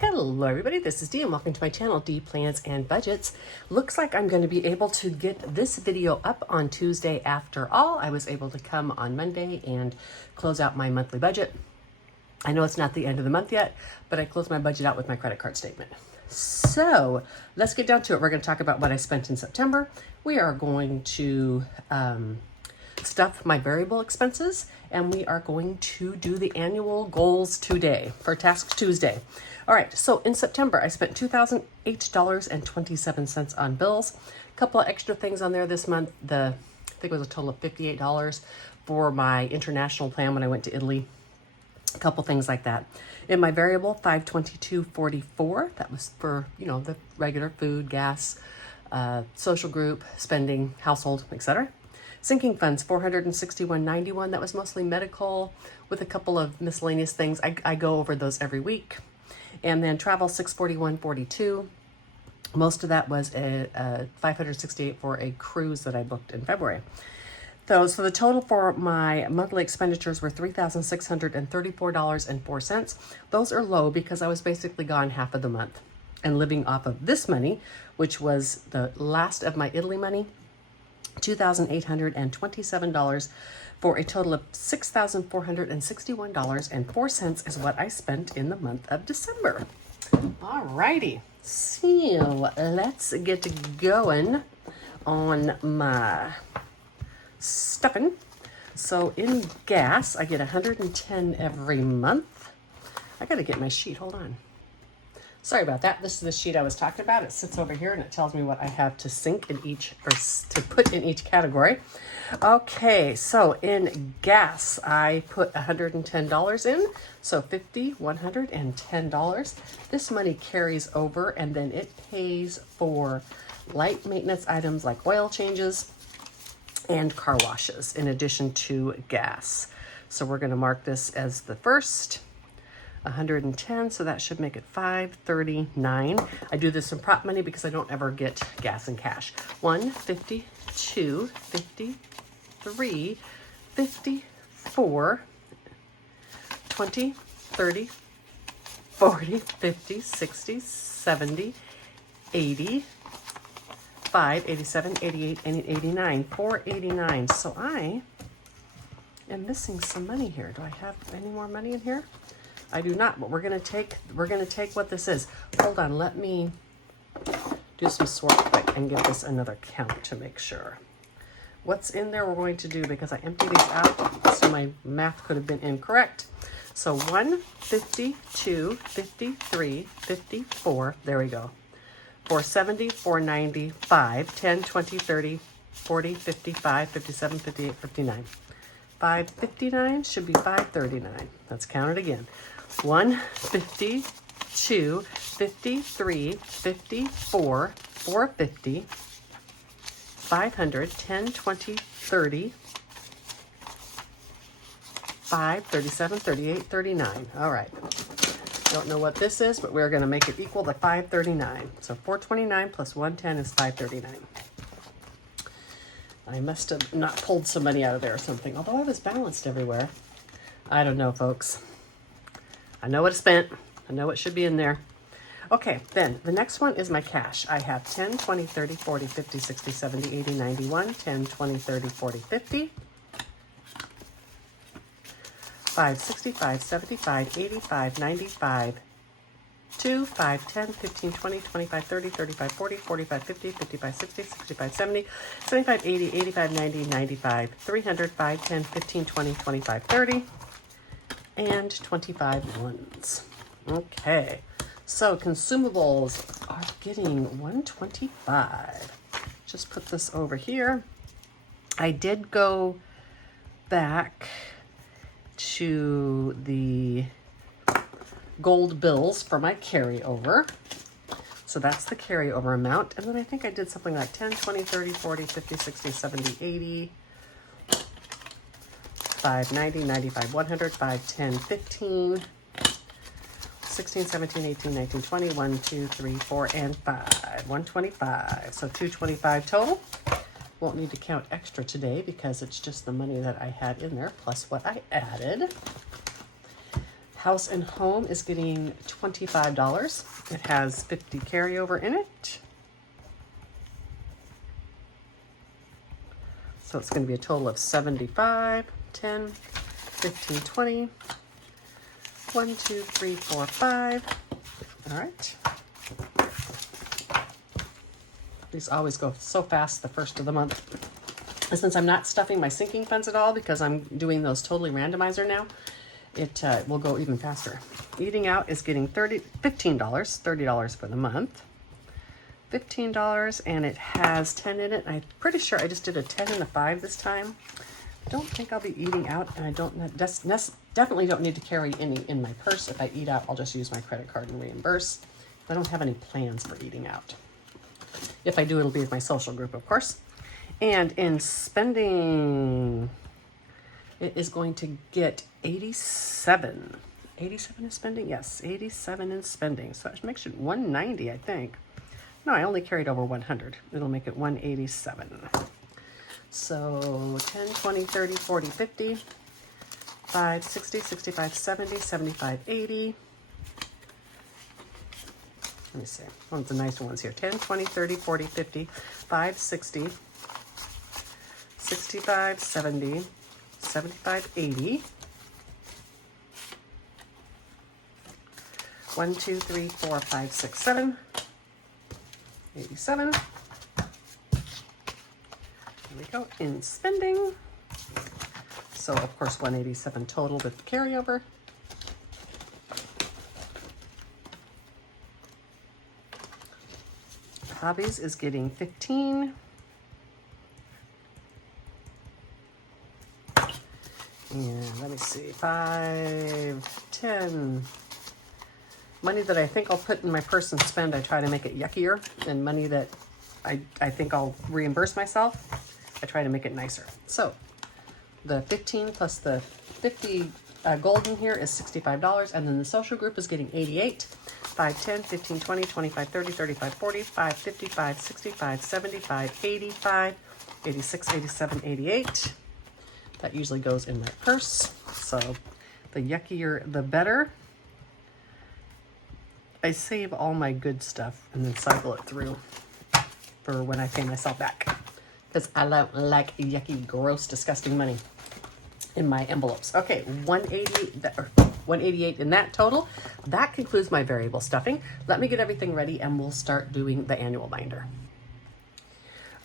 Hello everybody, this is Dee and welcome to my channel, Dee Plans and Budgets. Looks like I'm going to be able to get this video up on Tuesday after all. I was able to come on Monday and close out my monthly budget. I know it's not the end of the month yet, but I closed my budget out with my credit card statement. So let's get down to it. We're going to talk about what I spent in September. We are going to stuff my variable expenses, and we are going to do the annual goals today for Task Tuesday. All right, so in September, I spent $2,008.27 on bills. A couple of extra things on there this month. I think it was a total of $58 for my international plan when I went to Italy. A couple things like that. In my variable, $522.44. That was for, the regular food, gas, social group, spending, household, etc. Sinking funds, $461.91. That was mostly medical with a couple of miscellaneous things. I go over those every week. And then travel, $641.42. Most of that was a $568 for a cruise that I booked in February. So the total for my monthly expenditures were $3,634.04. Those are low because I was basically gone half of the month and living off of this money, which was the last of my Italy money, $2,827 for a total of $6,461.04 is what I spent in the month of December. All righty, so let's get going on my stuffing. So in gas, I get $110 every month. I gotta get my sheet, hold on. Sorry about that. This is the sheet I was talking about. It sits over here and it tells me what I have to sink in each, or to put in each category. Okay, so in gas, I put $110 in, so $110. This money carries over and then it pays for light maintenance items like oil changes and car washes in addition to gas. So we're going to mark this as the first. 110, so that should make it $539. I do this in prop money because I don't ever get gas and cash. 152, 53, 54, 20, 30, 40, 50, 60, 70, 80, 87, 88, and 89. 489. So I am missing some money here. Do I have any more money in here? I do not, but we're gonna take what this is. Hold on, let me do some sort quick and give this another count to make sure. What's in there we're going to do, because I emptied these out, so my math could have been incorrect. So 152, 53, 54, there we go. 470, 495, 10, 20, 30, 40, 55, 57, 58, 59. 559 should be 539. Let's count it again. 152, 53, 54, 450, 500, 10, 20, 30, 5, 37, 38, 39. All right. Don't know what this is, but we're going to make it equal to 539. So 429 plus 110 is 539. I must have not pulled some money out of there or something, although I was balanced everywhere. I don't know, folks. I know what I spent. I know what should be in there. Okay, then the next one is my cash. I have 10, 20, 30, 40, 50, 60, 70, 80, 91, 10, 20, 30, 40, 50, 5, 65, 75, 85, 95, 2, 5, 10, 15, 20, 25, 30, 35, 40, 45, 50, 55, 60, 65, 70, 75, 80, 85, 90, 95, 300, 5, 10, 15, 20, 25, 30, and 25 ones. Okay, so consumables are getting $125. Just put this over here. I did go back to the gold bills for my carryover. So that's the carryover amount. And then I think I did something like 10, 20, 30, 40, 50, 60, 70, 80, 5, 90, 95, 100, 5, 10, 15, 16, 17, 18, 19, 20, 1, 2, 3, 4, and 5. 125. So 225 total. Won't need to count extra today because it's just the money that I had in there plus what I added. House and Home is getting $25. It has 50 carryover in it. So it's going to be a total of 75, 10, 15, 20, 1, 2, 3, 4, 5. All right. These always go so fast the first of the month. And since I'm not stuffing my sinking funds at all because I'm doing those totally randomizer now, it will go even faster. Eating out is getting $15, $30 for the month. $15, and it has 10 in it. I'm pretty sure I just did a 10 and a 5 this time. I don't think I'll be eating out, and I definitely don't need to carry any in my purse. If I eat out, I'll just use my credit card and reimburse. I don't have any plans for eating out. If I do, it'll be with my social group, of course. And in spending, it is going to get 87. 87 in spending? Yes, 87 in spending. So that makes it 190, I think. No, I only carried over 100. It'll make it 187. So 10, 20, 30, 40, 50, 5, 60, 65, 70, 75, 80. Let me see. One of the nicer ones here. 10, 20, 30, 40, 50, 5, 60, 65, 70, 75, 80. 1, 2, 3, 4, 5, 6, 7. 87. There we go, in spending. So of course 187 total with the carryover. Hobbies is getting 15. And let me see, 5, 10. Money that I think I'll put in my purse and spend, I try to make it yuckier. And money that I think I'll reimburse myself, I try to make it nicer. So the 15 plus the 50 golden here is $65. And then the social group is getting 88. 5, 10, 15, 20, 25, 30, 35, 40, 5, 55, 65, 75, 85, 86, 87, 88. That usually goes in my purse. So the yuckier, the better. I save all my good stuff and then cycle it through for when I pay myself back. Because I don't like yucky, gross, disgusting money in my envelopes. Okay, 188 in that total. That concludes my variable stuffing. Let me get everything ready and we'll start doing the annual binder.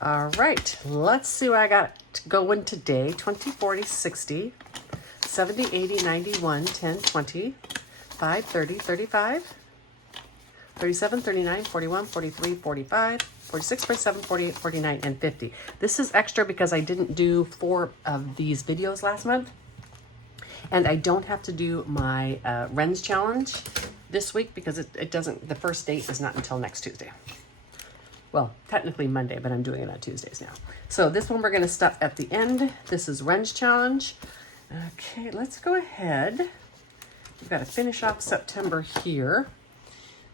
All right, let's see what I got going today. 20, 40, 60, 70, 80, 91, 10, 20, 5, 30, 35, 37, 39, 41, 43, 45, 46, 47, 48, 49, and 50. This is extra because I didn't do 4 of these videos last month. And I don't have to do my Wren's challenge this week because it doesn't, the first date is not until next Tuesday. Well, technically Monday, but I'm doing it on Tuesdays now. So this one we're going to stuff at the end. This is Wren's challenge. Okay, let's go ahead. We've got to finish off September here.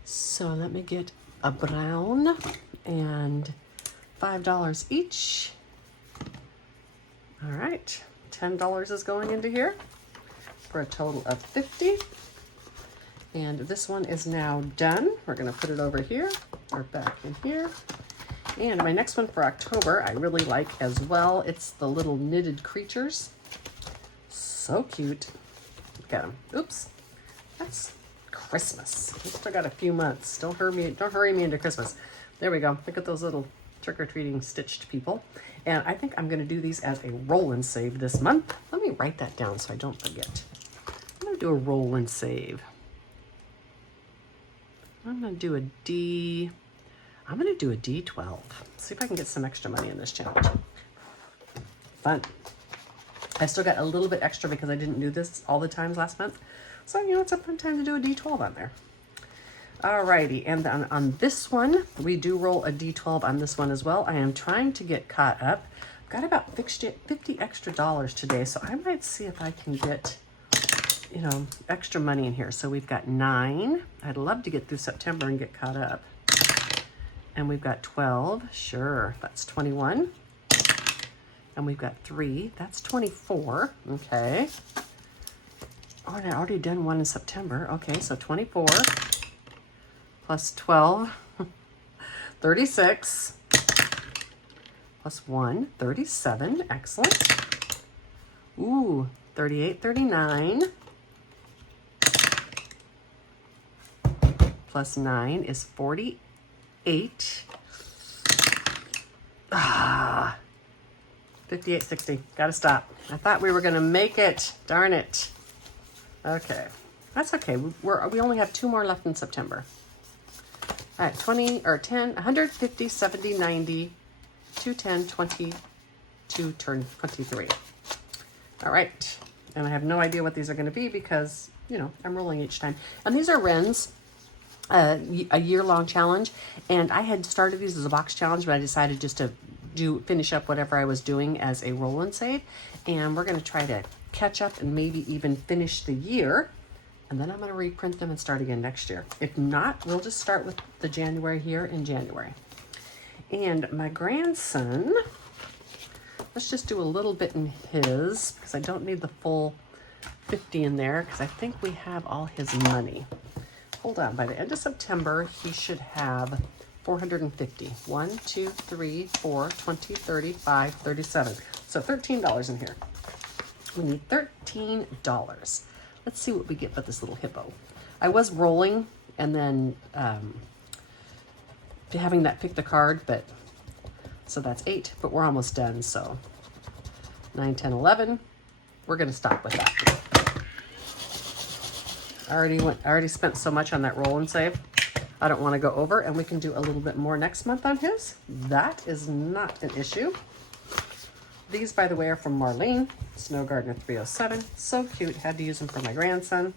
So let me get a brown and $5 each. All right, $10 is going into here for a total of 50. And this one is now done. We're gonna put it over here or back in here. And my next one for October, I really like as well. It's the little knitted creatures. So cute. Look at them. Oops, that's Christmas. We still got a few months. Don't hurry me into Christmas. There we go. Look at those little trick-or-treating stitched people. And I think I'm going to do these as a roll and save this month. Let me write that down so I don't forget. I'm going to do a roll and save. I'm going to do a D12. See if I can get some extra money in this challenge. Fun. I still got a little bit extra because I didn't do this all the times last month. So, you know, it's a fun time to do a D12 on there. Alrighty, and then on this one, we do roll a D12 on this one as well. I am trying to get caught up. I've got about $50 extra today, so I might see if I can get, you know, extra money in here. So we've got 9. I'd love to get through September and get caught up. And we've got 12. Sure, that's 21. And we've got 3. That's 24. Okay. Oh, and I already done one in September. Okay, so 24 plus 12, 36, plus 1, 37. Excellent. Ooh, 38, 39. Plus 9 is 48. Ah, 58, 60. Gotta stop. I thought we were gonna make it. Darn it. Okay, that's okay. We only have 2 more left in September. All right, 20 or 10, 150, 70, 90, 210, 20, 2 turn 23. All right, and I have no idea what these are going to be because, you know, I'm rolling each time. And these are Wren's a year-long challenge, and I had started these as a box challenge, but I decided just to finish up whatever I was doing as a roll and save, and we're going to try to catch up and maybe even finish the year, and then I'm going to reprint them and start again next year. If not, we'll just start with the January here in January. And my grandson, let's just do a little bit in his, because I don't need the full 50 in there, because I think we have all his money. Hold on, by the end of September, he should have 450. 1, 2, 3, 4, 20, 35, 37. So $13 in here. We need $13. Let's see what we get with this little hippo. I was rolling and then having that pick the card, but so that's 8, but we're almost done. So 9, 10, 11. We're going to stop with that. I already spent so much on that roll and save. I don't want to go over, and we can do a little bit more next month on his. That is not an issue. These, by the way, are from Marlene, Snow Gardener 307. So cute. Had to use them for my grandson.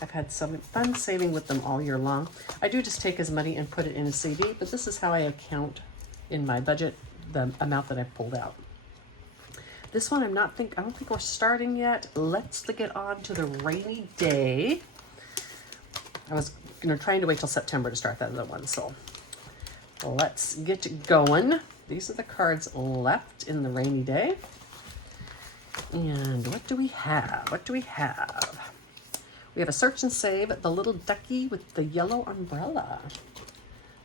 I've had some fun saving with them all year long. I do just take his money and put it in a CD, but this is how I account in my budget the amount that I've pulled out. This one I don't think we're starting yet. Let's get on to the rainy day. I was trying to wait till September to start that other one, so let's get going. These are the cards left in the rainy day. And what do we have? What do we have? We have a search and save, the little ducky with the yellow umbrella.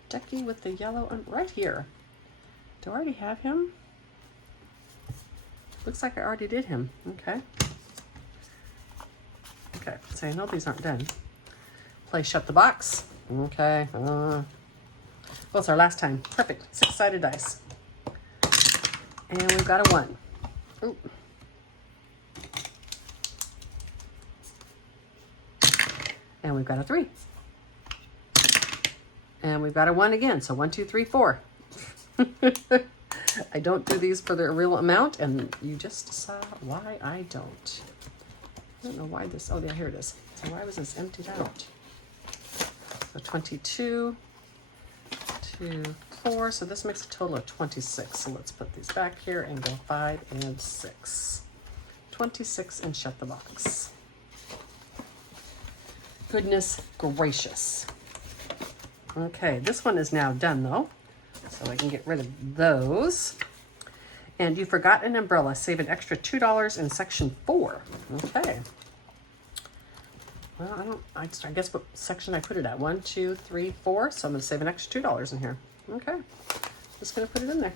Ducky with the yellow right here. Do I already have him? Looks like I already did him. Okay. Okay, so I know these aren't done. Play shut the box. Okay. Well, it's our last time. Perfect. 6-sided dice. And we've got a 1. Ooh. And we've got a 3. And we've got a 1 again. So 1, 2, 3, 4. I don't do these for the real amount, and you just saw why I don't. I don't know why this, oh yeah, here it is. So why was this emptied out? So 22, 2, 4, so this makes a total of 26. So let's put these back here and go 5 and 6. 26 and shut the box. Goodness gracious. Okay, this one is now done though, so I can get rid of those. And you forgot an umbrella. Save an extra $2 in section 4. Okay. Well, I guess what section I put it at. 1, 2, 3, 4. So I'm going to save an extra $2 in here. Okay. Just going to put it in there.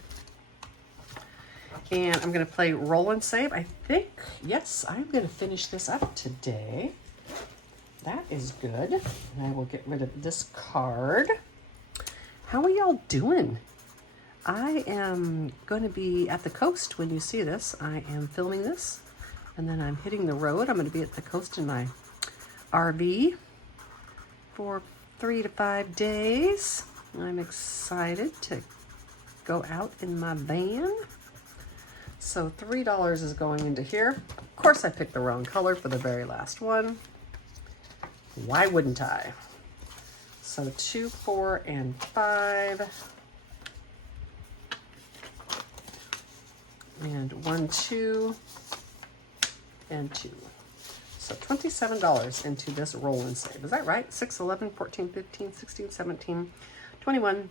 And I'm going to play roll and save. I think, yes, I'm going to finish this up today. That is good. And I will get rid of this card. How are y'all doing? I am going to be at the coast when you see this. I am filming this, and then I'm hitting the road. I'm going to be at the coast in my RV for 3 to 5 days. I'm excited to go out in my van. So $3 is going into here. Of course, I picked the wrong color for the very last one. Why wouldn't I? So 2, 4, and 5. And 1, 2, and 2. So $27 into this roll and save. Is that right? 6, 11, 14, 15, 16, 17, 21,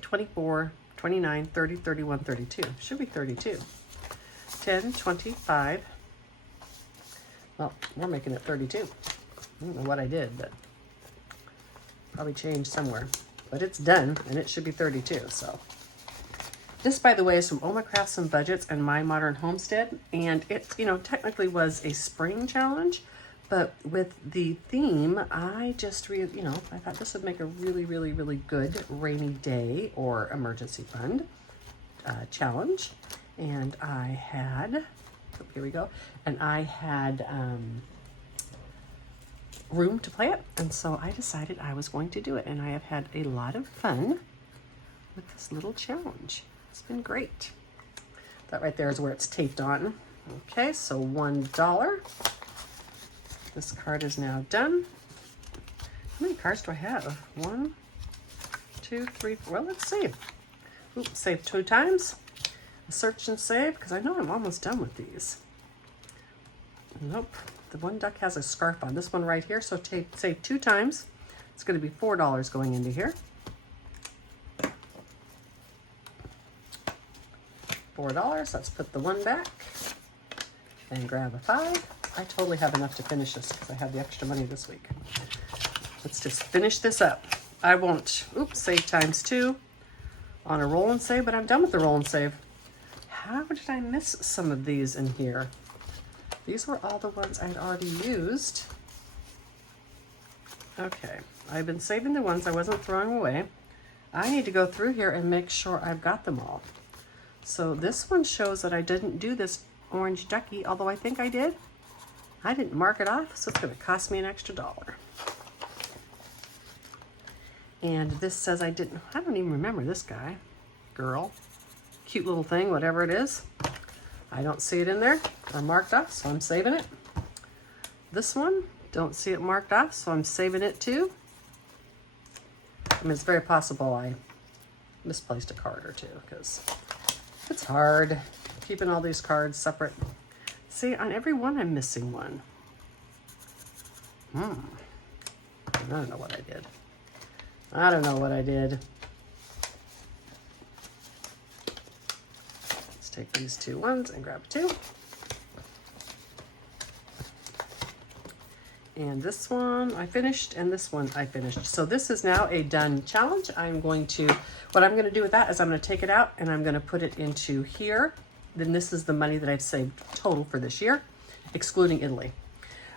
24, 29, 30, 31, 32. Should be 32. 10, 25, Well, we're making it 32. I don't know what I did, but probably changed somewhere. But it's done, and it should be 32, so. This, by the way, is from Oma Crafts and Budgets and My Modern Homestead, and it, you know, technically was a spring challenge, but with the theme, I just, I thought this would make a really, really, really good rainy day or emergency fund challenge. And I had, here we go, and I had room to play it, and so I decided I was going to do it, and I have had a lot of fun with this little challenge. It's been great. That right there is where it's taped on. Okay, so $1. This card is now done. How many cards do I have? 1, 2, 3, 4. Well, let's see. Oops, save 2 times. Search and save, because I know I'm almost done with these. Nope. The one duck has a scarf on. This one right here, so save 2 times. It's going to be $4 going into here. $4. Let's put the 1 back and grab a 5. I totally have enough to finish this because I have the extra money this week. Let's just finish this up. I won't, save times 2 on a roll and save, but I'm done with the roll and save. How did I miss some of these in here? These were all the ones I'd already used. Okay, I've been saving the ones I wasn't throwing away. I need to go through here and make sure I've got them all. So this one shows that I didn't do this orange ducky, although I think I did. I didn't mark it off, so it's going to cost me an extra $1. And this says I don't even remember this guy, girl, cute little thing, whatever it is. I don't see it in there or marked off, so I'm saving it. This one, don't see it marked off, so I'm saving it too. I mean, it's very possible I misplaced a card or two because it's hard keeping all these cards separate. See, on every one I'm missing one. I don't know what I did. I don't know what I did. Let's take these 2 ones and grab 2. And this one I finished, and this one I finished. So this is now a done challenge. What I'm going to do with that is I'm going to take it out and I'm going to put it into here. Then this is the money that I've saved total for this year, excluding Italy.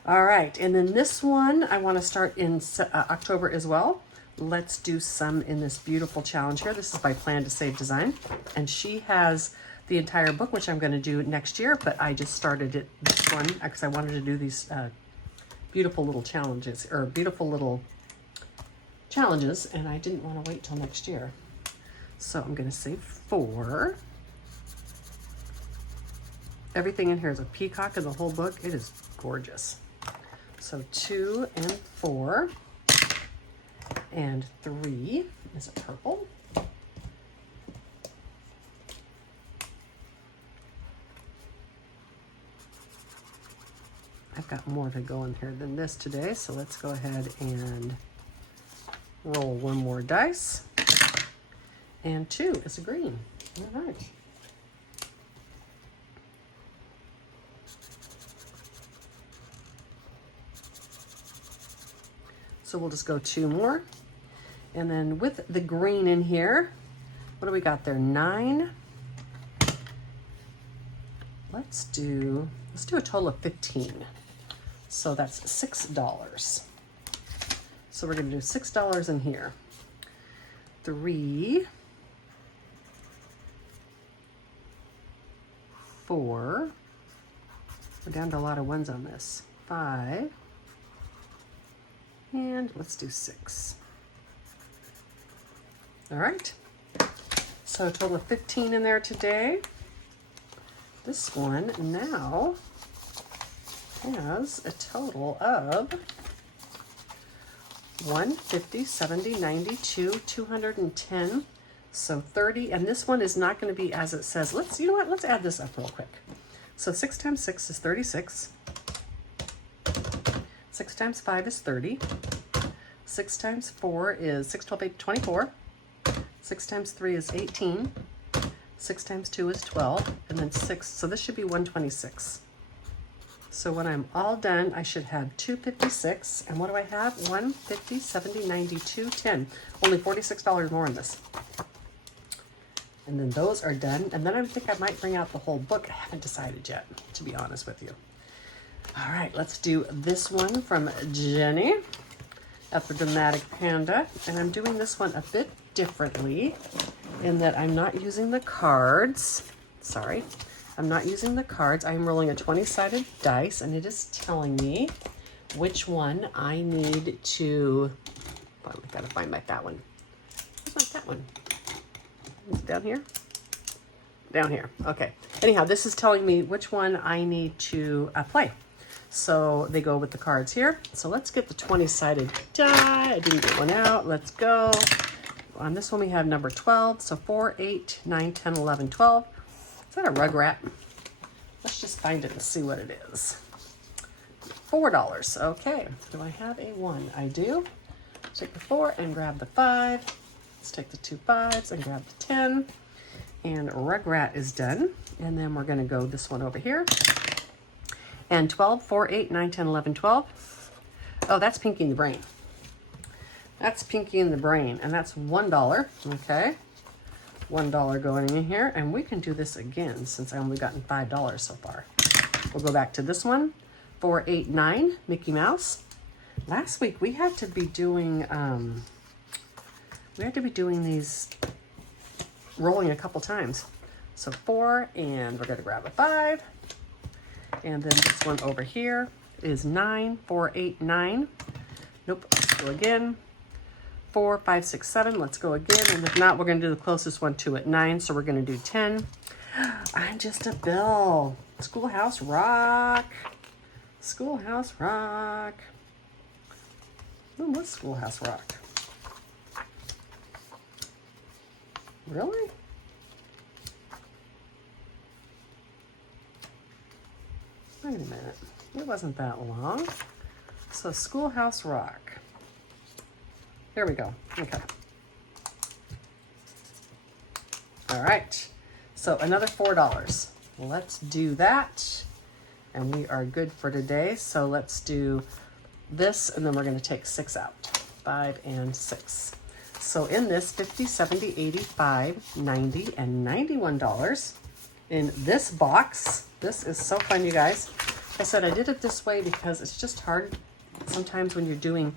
All right, and then this one I want to start in October as well. Let's do some in this beautiful challenge here. This is by Plan to Save Design, and she has the entire book, which I'm going to do next year, but I just started it this one because I wanted to do these beautiful little challenges, and I didn't want to wait till next year. So I'm going to save 4. Everything in here is a peacock in the whole book. It is gorgeous. So 2 and 4 and 3 is a purple. I've got more to go in here than this today, so let's go ahead and roll 1 more dice. And 2 is a green. All right. So we'll just go 2 more. And then with the green in here, what do we got there? 9. Let's do a total of 15. So that's $6. So we're going to do $6 in here. 3, 4. We're down to a lot of ones on this. 5. And let's do 6. All right. So a total of 15 in there today. This one now has a total of 150, 70, 92, 210, so 30. And this one is not going to be as it says. You know what? Let's add this up real quick. So 6 times 6 is 36. 6 times 5 is 30. 6 times 4 is 6, 12, 8, 24. 6 times 3 is 18. 6 times 2 is 12. And then 6, so this should be 126. So when I'm all done, I should have 256. And what do I have? 150, 70, 92, 10. Only $46 more in this. And then those are done. And then I think I might bring out the whole book. I haven't decided yet, to be honest with you. All right, let's do this one from Jenny at the Dramatic Panda. And I'm doing this one a bit differently in that I'm not using the cards. Sorry, I'm not using the cards. I'm rolling a 20-sided dice, and it is telling me which one I need to, I gotta find my fat one. Where's my fat one? Is it down here? Down here, okay. Anyhow, this is telling me which one I need to play. So they go with the cards here. So let's get the 20-sided die. I didn't get one out, let's go. On this one we have number 12, so 4, 8, 9, 10, 11, 12. Is that a rugrat? Let's just find it and see what it is. $4, okay. Do I have a 1? I do. Take the 4 and grab the 5. Let's take the 2 5s and grab the 10. And rugrat is done. And then we're gonna go this one over here. And 12, 4, 8, 9, 10, 11, 12. Oh, that's Pinky in the Brain. That's Pinky in the Brain, and that's $1, okay? $1 going in here, and we can do this again since I only gotten $5 so far. We'll go back to this one, 4, 8, 9, Mickey Mouse. Last week we had to be doing these rolling a couple times. So 4, and we're gonna grab a 5, and then this one over here is 9, 4, 8, 9. Nope, let's go again. 4, 5, 6, 7. Let's go again. And if not, we're going to do the closest one to it, 9. So we're going to do 10. I'm just a Bill. Schoolhouse Rock. Schoolhouse Rock. When was Schoolhouse Rock? Really? Wait a minute. It wasn't that long. So Schoolhouse Rock. There we go. Okay. All right. So another $4. Let's do that. And we are good for today. So let's do this, and then we're going to take 6 out. 5 and 6. So in this, 50, 70, 85, 90, and $91 in this box. This is so fun, you guys. Like I said, I did it this way because it's just hard sometimes when you're doing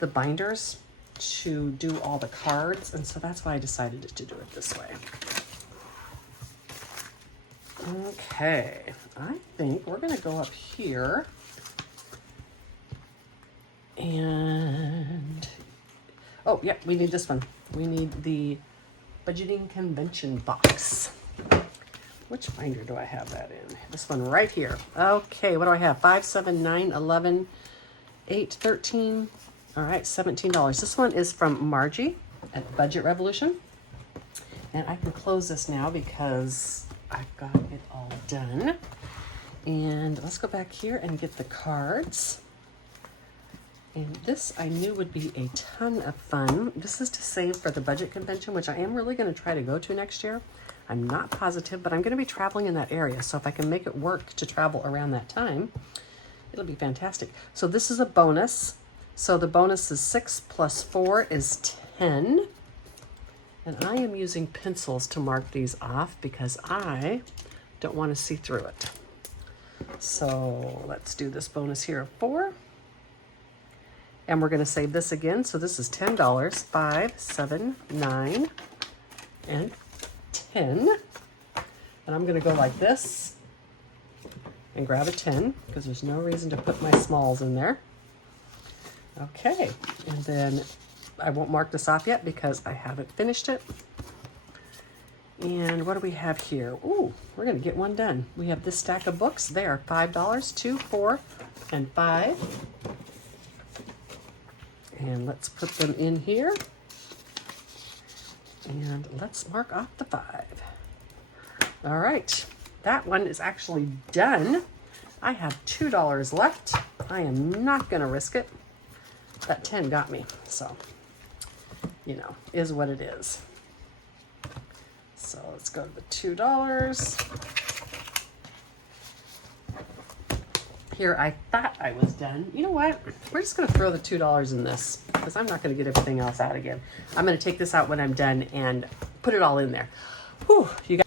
the binders to do all the cards, and so that's why I decided to do it this way. Okay, I think we're gonna go up here and, oh yeah, we need this one. We need the budgeting convention box. Which binder do I have that in? This one right here. Okay, what do I have? 5, 7, 9, 11, 8, 13. All right, $17. This one is from Margie at Budget Revolution. And I can close this now because I've got it all done. And let's go back here and get the cards. And this I knew would be a ton of fun. This is to save for the budget convention, which I am really going to try to go to next year. I'm not positive, but I'm going to be traveling in that area. So if I can make it work to travel around that time, it'll be fantastic. So this is a bonus. So the bonus is 6 plus 4 is 10. And I am using pencils to mark these off because I don't want to see through it. So let's do this bonus here of 4. And we're going to save this again. So this is $10, 5, 7, 9, and 10. And I'm going to go like this and grab a 10 because there's no reason to put my smalls in there. Okay, and then I won't mark this off yet because I haven't finished it. And what do we have here? Ooh, we're going to get one done. We have this stack of books. They are $5, 2, 4, and 5. And let's put them in here. And let's mark off the 5. All right, that one is actually done. I have $2 left. I am not going to risk it. That 10 got me, so, you know, is what it is. So let's go to the $2. Here, I thought I was done. You know what? We're just going to throw the $2 in this because I'm not going to get everything else out again. I'm going to take this out when I'm done and put it all in there. Whew, you guys.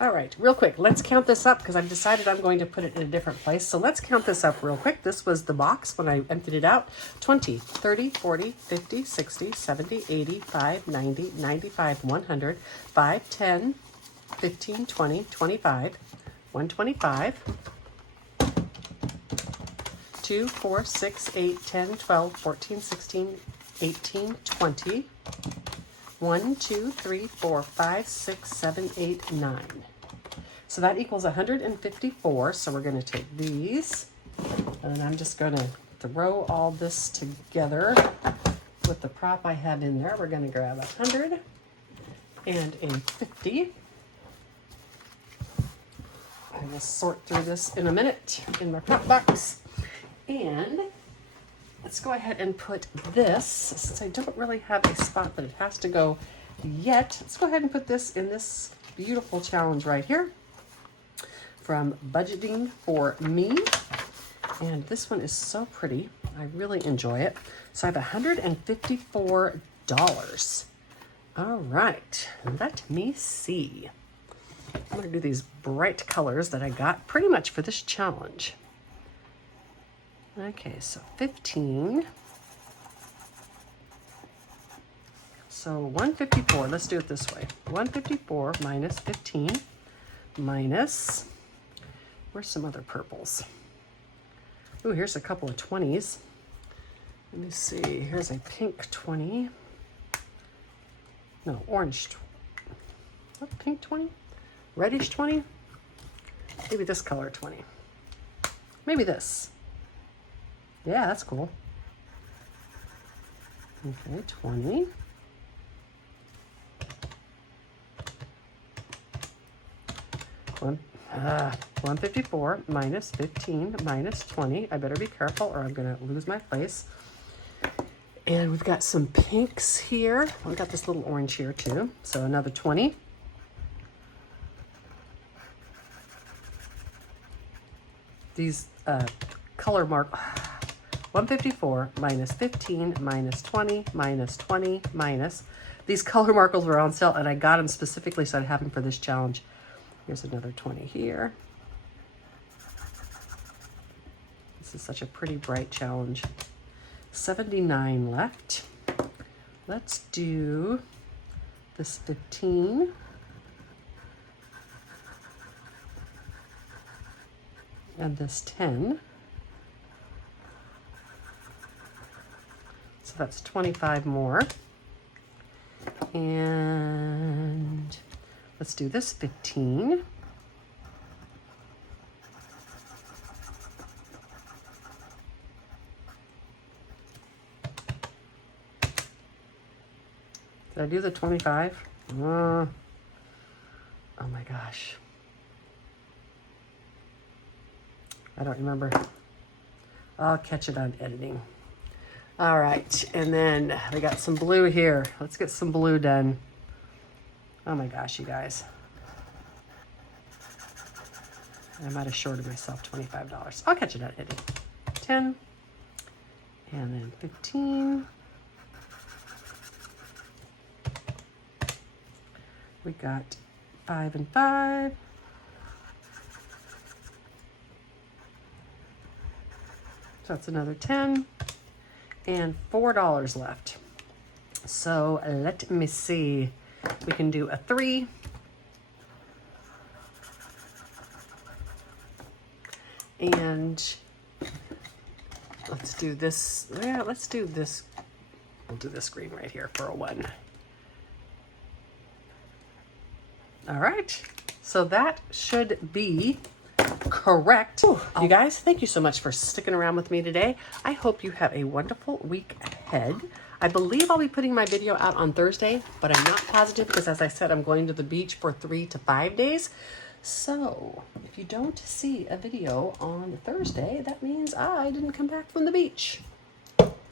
All right, real quick, let's count this up because I've decided I'm going to put it in a different place. So let's count this up real quick. This was the box when I emptied it out. 20, 30, 40, 50, 60, 70, 80, 5, 90, 95, 100, 5, 10, 15, 20, 25, 125, 2, 4, 6, 8, 10, 12, 14, 16, 18, 20, 1, 2, 3, 4, 5, 6, 7, 8, 9. So that equals 154. So we're going to take these, and I'm just going to throw all this together with the prop I have in there. We're going to grab 100 and a 50. I will sort through this in a minute in my prop box. And let's go ahead and put this, since I don't really have a spot that it has to go yet, let's go ahead and put this in this beautiful challenge right here from Budgeting for Me. And this one is so pretty. I really enjoy it. So I have $154. All right, let me see. I'm going to do these bright colors that I got pretty much for this challenge. Okay, so 15. So 154, let's do it this way. 154 minus 15 minus, where's some other purples? Ooh, here's a couple of 20s. Let me see, here's a pink 20. No, orange, what, pink 20? Reddish 20? Maybe this color 20. Maybe this. Yeah, that's cool. Okay, 20. One, 154 minus 15 minus 20. I better be careful or I'm going to lose my place. And we've got some pinks here. We've got this little orange here too. So another 20. These color mark 154 minus 15 minus 20 minus 20 minus. These color markers were on sale and I got them specifically so I'd have them for this challenge. Here's another 20 here. This is such a pretty bright challenge. 79 left. Let's do this 15. And this 10. So that's 25 more. And let's do this 15. Did I do the 25? Oh my gosh. I don't remember. I'll catch it on editing. All right, and then we got some blue here. Let's get some blue done. Oh my gosh, you guys. I might have shorted myself $25. I'll catch it on editing. 10, and then 15. We got 5 and 5. So that's another 10 and $4 left. So let me see. We can do a 3. And let's do this. Yeah, let's do this. We'll do this green right here for a 1. All right. So that should be correct. You guys, thank you so much for sticking around with me today. I hope you have a wonderful week ahead. I believe I'll be putting my video out on Thursday, but I'm not positive because, as I said, I'm going to the beach for 3 to 5 days. So if you don't see a video on Thursday, that means I didn't come back from the beach.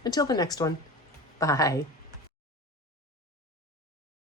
Until the next one, bye.